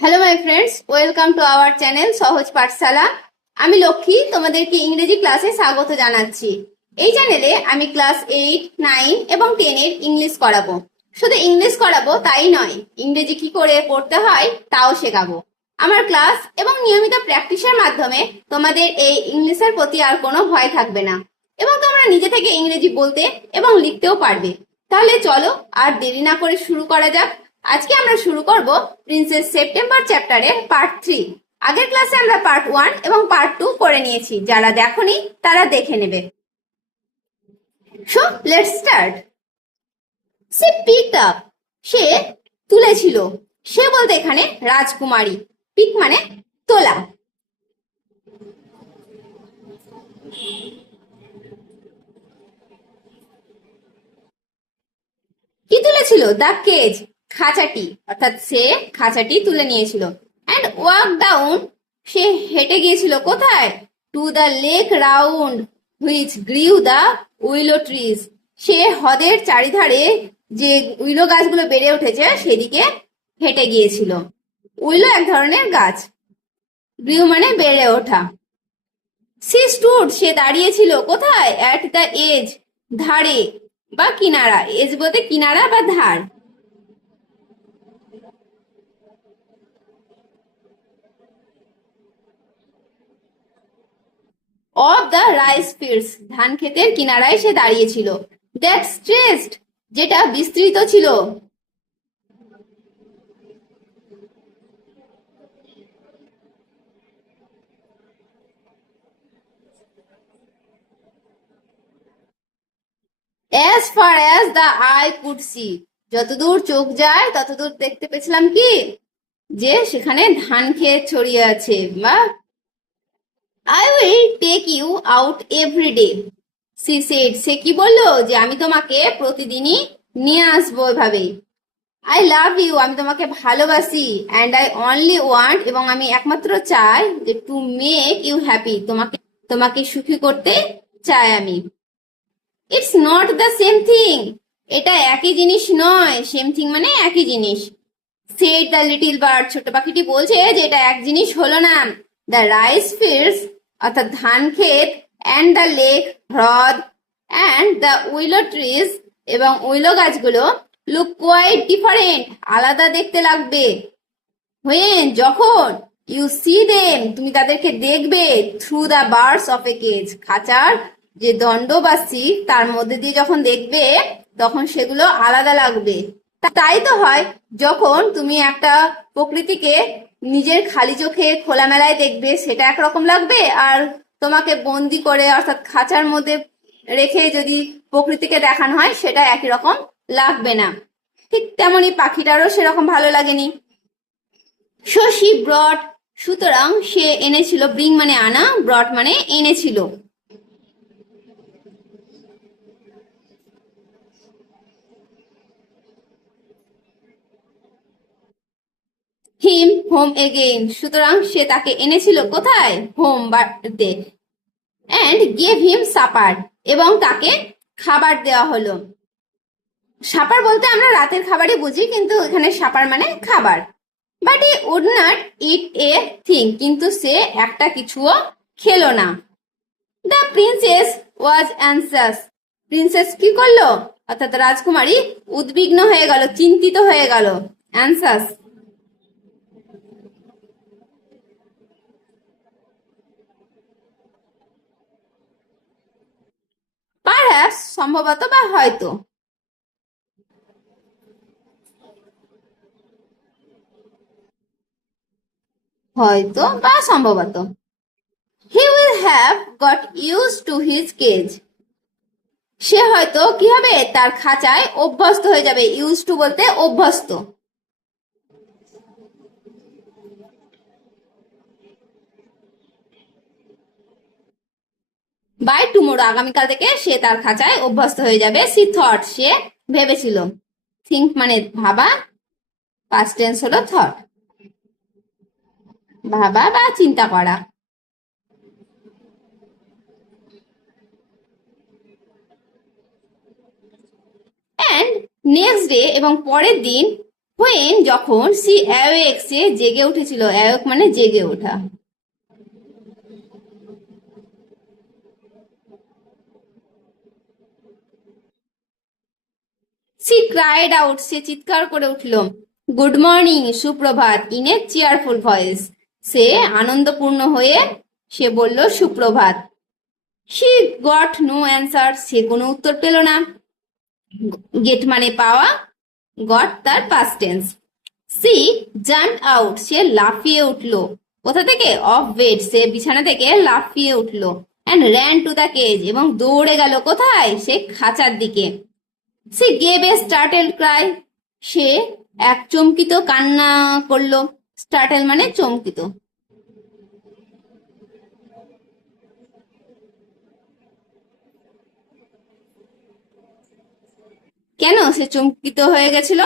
Hello my friends welcome to our channel Sahaj Pathshala আমি লক্ষ্মী, তোমাদেরকে ইংরেজি ক্লাসে স্বাগত জানাচ্ছি। এই চ্যানেলে আমি ক্লাস এইট নাইন এবং টেনের ইংলিশ করাবো। শুধু ইংলিশ করাবো, তাই নয়, ইংরেজি কি করে পড়তে হয়, তাও শেখাবো। আমার ক্লাস এবং নিয়মিত প্র্যাকটিসের মাধ্যমে তোমাদের এই ইংলিশের প্রতি আর কোনো ভয় থাকবে না। এবং তোমরা নিজে থেকে ইংরেজি বলতে এবং লিখতেও পারবে। তাহলে চলো, আর দেরি না করে শুরু করা যাক। আজকে আমরা শুরু করব প্রিন্সেস সেপ্টেম্বর চ্যাপ্টারের পার্ট থ্রি আগের ক্লাসে আমরা পার্ট ওয়ান এবং পার্ট টু করে নিয়েছি। যারা দেখনি, তারা দেখে নেবে। So let's start she picked up সে তুলেছিল। সে বলতে এখানে রাজকুমারী। পিক মানে তোলা। কি তুলেছিল? দ্য কেজ খাঁচাটি, অর্থাৎ সে খাঁচাটি তুলে নিয়েছিল। অ্যান্ড ওয়াক ডাউন সে হেঁটে গিয়েছিল কোথায়? To the lake round which grew the willow trees সে হ্রদের চারিধারে যে উইলো গাছগুলো বেড়ে উঠেছে, সেদিকে হেঁটে গিয়েছিল। উইলো এক ধরনের গাছ। গ্রিউ মানে বেড়ে ওঠা। সি স্টুড সে দাঁড়িয়েছিল কোথায়? অ্যাট দ্য এজ ধারে বা কিনারা, এজ বলতে কিনারা বা ধার। অফ দ্য রাইস ফিল্ডস ধান ক্ষেতের কিনারায় সে দাঁড়িয়েছিল। দ্যাট স্ট্রেসড যেটা বিস্তৃত ছিল। As far as the eye could see যতদূর চোখ যায়, ততদূর দেখতে পেয়েছিলাম কি? যে সেখানে ধান ক্ষেত ছড়িয়ে আছে, বা I will take you out every day she said সে কি বলল? যে আমি তোমাকে প্রতিদিনই নিয়ে আসব এভাবে আই লাভ ইউ আমি তোমাকে ভালোবাসি অ্যান্ড আই অনলি ওয়ান্ট এবং আমি একমাত্র চাই যে টু মেক ইউ হ্যাপি তোমাকে তোমাকে সুখী করতে চাই আমি। It's not the same thing এটা একই জিনিস নয় সেম থিং মানে একই জিনিস। সেড দ্য লিটিল বার্ড ছোট পাখিটি বলছে যে এটা এক জিনিস হলো না। দ্য রাইস ফিল্ডস অর্থাৎ ধান ক্ষেত অ্যান্ড দ্য লেক হ্রদ অ্যান্ড দ্য উইলো ট্রিজ এবং উইলো গাছগুলো লুক কোয়াইট ডিফারেন্ট আলাদা দেখতে লাগবে। হোয়েন যখন ইউ সি দেম তুমি তাদেরকে দেখবে through the bars of a cage খাঁচার যে দণ্ড বা সিক তার মধ্যে দিয়ে যখন দেখবে তখন সেগুলো আলাদা লাগবে। তাই তো হয়, যখন তুমি একটা প্রকৃতিকে নিজের খালি চোখে খোলামেলায় দেখবে, সেটা একরকম লাগবে? আর তোমাকে বন্দি করে, অর্থাৎ খাঁচার মধ্যে রেখে যদি প্রকৃতিকে দেখানো হয়, সেটা একই রকম লাগবে না। ঠিক তেমনই পাখিটারও সেরকম ভালো লাগেনি। শশী ব্রড সুতরাং সে এনেছিল, ব্রিং মানে আনা ব্রড মানে এনেছিল। হিম এগেইন সুতরাং সে তাকে এনেছিল কোথায়? হোম বাড়িতে অ্যান্ড গেভ হিম সাপার এবং তাকে খাবার দেওয়া হলো। সাপার বলতে আমরা রাতের খাবারই বুঝি, কিন্তু এখানে সাপার মানে খাবার। But he would not eat a thing কিন্তু সে একটা কিছুও খেলো না। The princess was anxious princess কি করল? অর্থাৎ রাজকুমারী উদ্বিগ্ন হয়ে গেল, চিন্তিত হয়ে গেল। অ্যান্সাস পারহ্যাপস সম্ভবত বা হয়তো। হয়তো বা সম্ভবত। He will have got used to his cage সে হয়তো কি হবে তার খাঁচায় অভ্যস্ত হয়ে যাবে ইউজ টু বলতে অভ্যস্ত। বাই টুমোরো আগামীকাল থেকে সে তার খাঁচায় অভ্যস্ত হয়ে যাবে। সি থট সে ভেবেছিল। থিঙ্ক মানে ভাবা পাস্ট টেন্স হলো থট ভাবা বা চিন্তা করা। অ্যান্ড নেক্সট ডে এবং পরের দিন হোয়েন যখন সি অ্যাওয়েক জেগে উঠেছিল। অ্যাওয়েক মানে জেগে ওঠা। সি ক্রাইড আউট সে চিৎকার করে উঠল গুড মর্নিং সুপ্রভাত। ইন এ চেয়ারফুল ভয়েস সে আনন্দপূর্ণ হয়ে সে বলল, সুপ্রভাত। সি গট নো অ্যান্সার সে কোনো উত্তর পেল না। গেট মানে পাওয়া গট তার past tense she jump out সে লাফিয়ে উঠল। কোথা থেকে? অফ বেড সে বিছানা থেকে লাফিয়ে উঠল। And ran to the cage এবং দৌড়ে গেল। কোথায়? সে খাঁচার দিকে। সে গেভ এ স্টার্টেল ক্রাই সে এক চমকিত কান্না করল। স্টার্টেল মানে চমকিত। কেন সে চমকিত হয়ে গেছিল?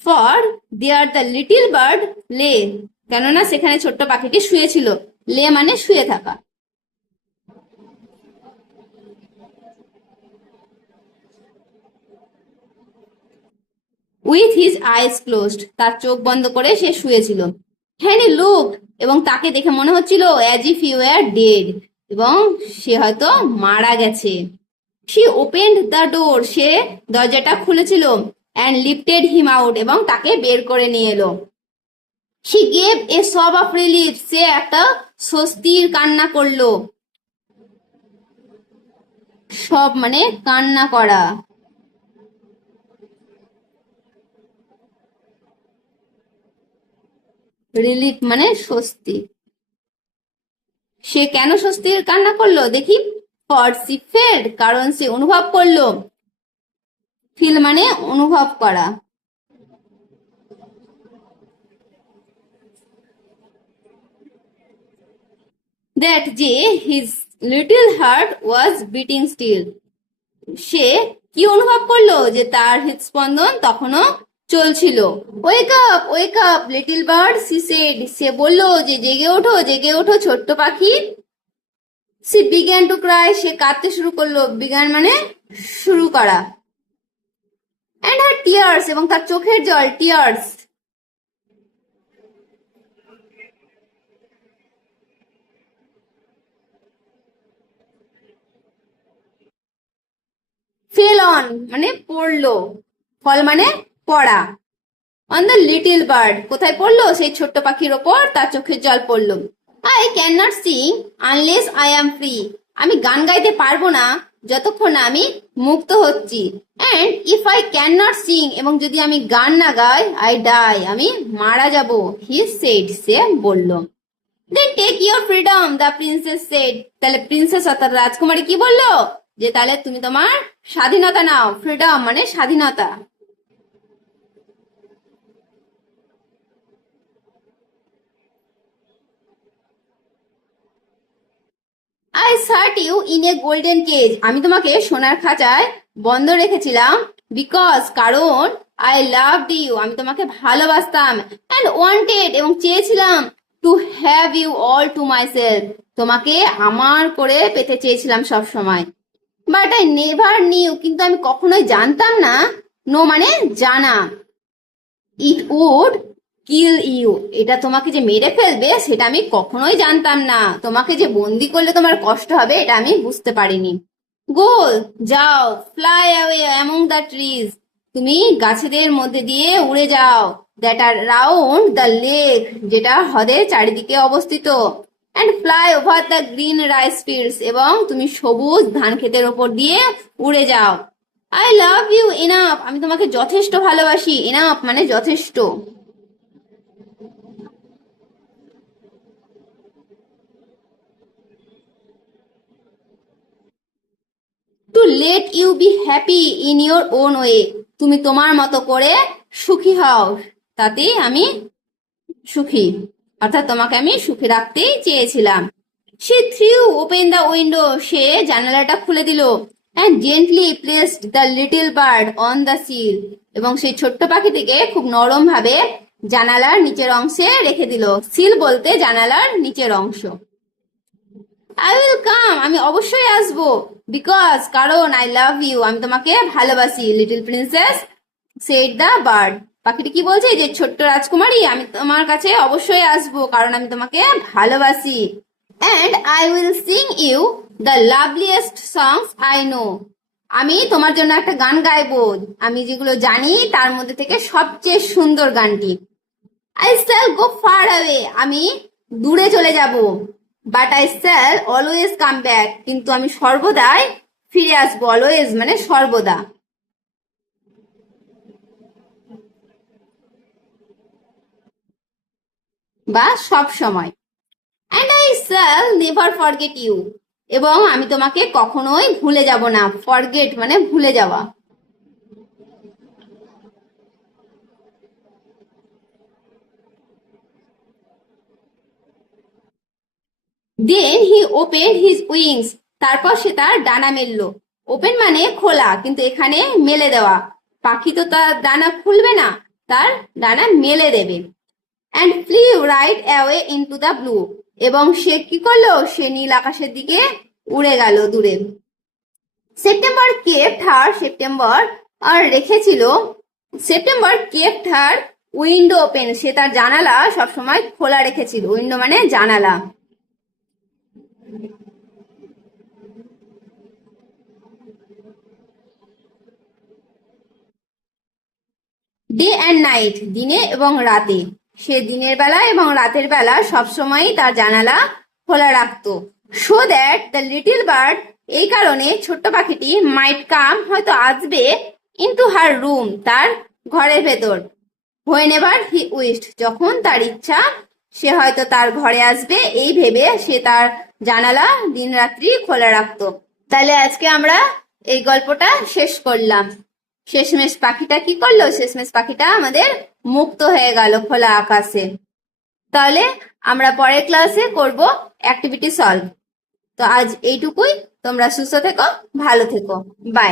For there the little bird lay কেননা সেখানে ছোট্ট পাখিটি শুয়েছিল লে মানে শুয়ে থাকা। উইথ হিজ আইস ক্লোজড তার চোখ বন্ধ করে সে শুয়েছিল। Honey look! এবং তাকে দেখে মনে হচ্ছিল as if you are dead এবং সে হয়তো মারা গেছে। সি ওপেন্ড দ্য ডোর সে দরজাটা খুলেছিল অ্যান্ড লিফটেড হিম আউট এবং তাকে বের করে নিয়ে এলো। সি গেভ এ সব অফ রিলিফ সে একটা স্বস্তির কান্না করল। সব মানে কান্না করা। রিলিফ মানে স্বস্তি। সে কেন স্বস্তির কান্না করল? দেখি। ফর সি ফেল্ড কারণ সে অনুভব করল। ফিল মানে অনুভব করা। দ্যাট যে his little heart was beating still সে কি অনুভব করল? যে তার হৃদস্পন্দন তখনও চলছিল। Wake up wake up, little bird she said সে বলল, যে জেগে ওঠো জেগে ওঠো, ছোট্ট পাখি। সি বিজ্ঞান টু ক্রাই সে কাঁদতে শুরু করল। বিজ্ঞান মানে শুরু করা। অ্যান্ড হার টিয়ার্স এবং তার চোখের জল টিয়ার্স ফেল অন মানে পড়ল। ফল মানে পড়া অন দ্য লিটিল বার্ড কোথায় পড়ল? সেই ছোট্ট পাখির ওপর তার চোখের জল পড়ল। I can not sing unless I am free আমি গান গাইতে পারব না যতক্ষণ আমি মুক্ত হচ্ছি। And if I can not sing এবং যদি আমি গান না গাই আই ডাই আমি মারা যাব হি সেড সে বলল। Then take your freedom the princess said তাহলে প্রিন্সেস অর্থাৎ রাজকুমারী কি বলল? যে তাহলে তুমি তোমার স্বাধীনতা নাও। ফ্রিডম মানে স্বাধীনতা। I shut you in a golden cage আমি তোমাকে সোনার খাঁচায় বন্ধ রেখেছিলাম বিকজ কারণ আই লাভ ইউ আমি তোমাকে ভালোবাসতাম অ্যান্ড ওয়ান্টেড এবং চেয়েছিলাম to have you all to myself তোমাকে আমার করে পেতে চেয়েছিলাম সব সময়। বাট আই নেভার নিউ কিন্তু আমি কখনোই জানতাম না। নো মানে জানা। It would kill you. এটা তোমাকে যে মেরে ফেলবে, সেটা আমি কখনোই জানতাম না। তোমাকে যে বন্দি করলে তোমার কষ্ট হবে, এটা আমি বুঝতে পারিনি। গোল, যাও, fly away among the trees. তুমি গাছেদের মধ্যে দিয়ে উড়ে যাও। That are round the lake, যেটা হ্রদের চারিদিকে অবস্থিত। And fly over the green rice fields এবং তুমি সবুজ ধান ক্ষেতের ওপর দিয়ে উড়ে যাও। আই লাভ ইউ এনাফ আমি তোমাকে যথেষ্ট ভালোবাসি। এনাফ মানে যথেষ্ট। Two late you be happy in your own way তুমি তোমার মতো করে সুখী হও। তাতেই আমি সুখী। অর্থাৎ তোমাকে আমি সুখী রাখতেই চেয়েছিলাম। She threw open the window সে জানালাটা খুলে দিল। And gently placed the little bird on the sill এবং সেই ছোট্ট পাখিটিকে খুব নরম ভাবে জানালার নিচের অংশে রেখে দিল। সিল বলতে জানালার নিচের অংশ। আই উইল কাম আমি অবশ্যই আসব। বিকজ কারণ আই লাভ ইউ আমি তোমাকে ভালোবাসি little princess said the bird পাখিটি কি বলছে? যে ছোট্ট রাজকুমারী, আমি তোমার কাছে অবশ্যই আসব, কারণ আমি তোমাকে ভালোবাসি। And I will sing you the loveliest songs I know আমি তোমার জন্য একটা গান গাইবো। আমি যেগুলো জানি, তার মধ্যে থেকে সবচেয়ে সুন্দর গানটি। আই স্যাল গো ফার আমি দূরে চলে যাব। But I shall always come back কিন্তু আমি সর্বদাই ফিরে আসব অলওয়েজ মানে সর্বদা। বা সব সময়। And I shall never forget you এবং আমি তোমাকে কখনোই ভুলে যাব না। ফরগেট মানে ভুলে যাওয়া। Then he open his wings তারপর সে তার ডানা মেললো। ওপেন মানে খোলা, কিন্তু এখানে মেলে দেওয়া। পাখি তো তার ডানা খুলবে না, তার ডানা মেলে দেবে। And flew right away into the blue এবং সে কি করল? সে নীল আকাশের দিকে উড়ে গেল দূরে। সেপ্টেম্বর কেপ্ট হার সেপ্টেম্বর আর রেখেছিল। September kept her window open সে তার জানালা সবসময় খোলা রেখেছিল। উইন্ডো মানে জানালা। ডে অ্যান্ড নাইট দিনে এবং রাতে। সে দিনের বেলা এবং রাতের বেলা সবসময়ই তার জানালা খোলা রাখতো। So that the little bird এই কারণে ছোট্ট পাখিটি মাইট কাম হয়তো আসবে ইনটু হার রুম তার ঘরের ভেতর। হোয়েন এভার হি উইস্ট যখন তার ইচ্ছা সে হয়তো তার ঘরে আসবে, এই ভেবে সে তার জানালা দিন রাত্রি খোলা রাখতো। তাহলে আজকে আমরা এই গল্পটা শেষ করলাম। শেষমেশ পাখিটা কি করল? শেষমেশ পাখিটা আমাদের মুক্ত হয়ে গেল খোলা আকাশে। তাহলে আমরা পরের ক্লাসে করব অ্যাক্টিভিটি সলভ তো আজ এইটুকুই। তোমরা সুস্থ থেকো, ভালো থেকো। বাই